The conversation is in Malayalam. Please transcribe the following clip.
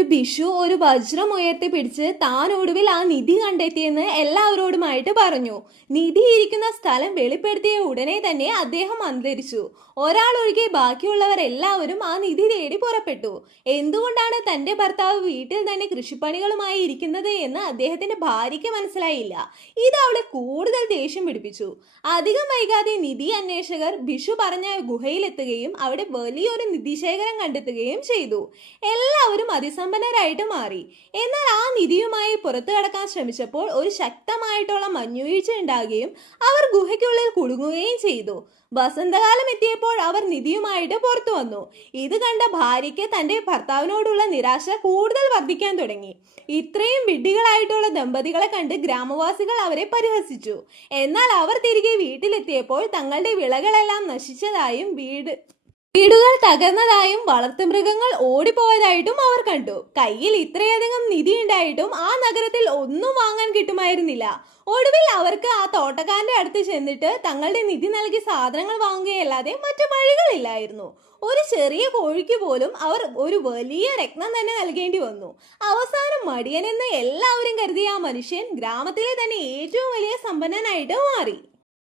ഒരു ബിഷു ഒരു വജ്രം ഉയർത്തിപ്പിടിച്ച് താൻ ഒടുവിൽ ആ നിധി കണ്ടെത്തിയെന്ന് എല്ലാവരോടുമായിട്ട് പറഞ്ഞു. നിധി ഇരിക്കുന്ന സ്ഥലം വെളിപ്പെടുത്തിയ ഉടനെ തന്നെ അദ്ദേഹം അന്തരിച്ചു. ഒരാൾ ഒഴികെ ബാക്കിയുള്ളവർ എല്ലാവരും ആ നിധി തേടി പുറപ്പെട്ടു. എന്തുകൊണ്ടാണ് തന്റെ ഭർത്താവ് വീട്ടിൽ തന്നെ കൃഷിപ്പണികളുമായി ഇരിക്കുന്നത് എന്ന് അദ്ദേഹത്തിന്റെ ഭാര്യയ്ക്ക് മനസ്സിലായില്ല. ഇത് അവളെ കൂടുതൽ ദേഷ്യം പിടിപ്പിച്ചു. അധികം വൈകാതെ നിധി അന്വേഷകർ ബിഷു പറഞ്ഞ ഗുഹയിലെത്തുകയും അവിടെ വലിയൊരു നിധിശേഖരം കണ്ടെത്തുകയും ചെയ്തു. എല്ലാവരും അതിസമ്പന്നരായിട്ട് മാറി. എന്നാൽ ആ നിധിയുമായി പുറത്തു കടക്കാൻ ശ്രമിച്ചപ്പോൾ ഒരു ശക്തമായിട്ടുള്ള മഞ്ഞുവീഴ്ച ഉണ്ടാകുകയും അവർ ഗുഹയ്ക്കുള്ളിൽ കുടുങ്ങുകയും ചെയ്തു. വസന്തകാലം എത്തിയപ്പോൾ അവർ നിധിയുമായിട്ട് പുറത്തു വന്നു. ഇത് കണ്ട ഭാര്യയ്ക്ക് തന്റെ ഭർത്താവിനോടുള്ള നിരാശ കൂടുതൽ വർദ്ധിക്കാൻ തുടങ്ങി. ഇത്രയും വിഡ്ഢികളായിട്ടുള്ള ദമ്പതികളെ കണ്ട് ഗ്രാമവാസികൾ അവരെ പരിഹസിച്ചു. എന്നാൽ അവർ തിരികെ വീട്ടിലെത്തിയപ്പോൾ തങ്ങളുടെ വിളകളെല്ലാം നശിച്ചതായും വീടുകൾ തകർന്നതായും വളർത്തുമൃഗങ്ങൾ ഓടിപ്പോയതായിട്ടും അവർ കണ്ടു. കയ്യിൽ ഇത്രയധികം നിധി ഉണ്ടായിട്ടും ആ നഗരത്തിൽ ഒന്നും വാങ്ങാൻ കിട്ടുമായിരുന്നില്ല. ഒടുവിൽ അവർക്ക് ആ തോട്ടക്കാരന്റെ അടുത്ത് ചെന്നിട്ട് തങ്ങളുടെ നിധി നൽകി സാധനങ്ങൾ വാങ്ങുകയല്ലാതെ മറ്റു വഴികളില്ലായിരുന്നു. ഒരു ചെറിയ കോഴിക്ക് പോലും അവർ ഒരു വലിയ രത്നം തന്നെ നൽകേണ്ടി വന്നു. അവസാനം മടിയനെന്ന് എല്ലാവരും കരുതിയ ആ മനുഷ്യൻ ഗ്രാമത്തിലെ തന്നെ ഏറ്റവും വലിയ സമ്പന്നനായിട്ട് മാറി.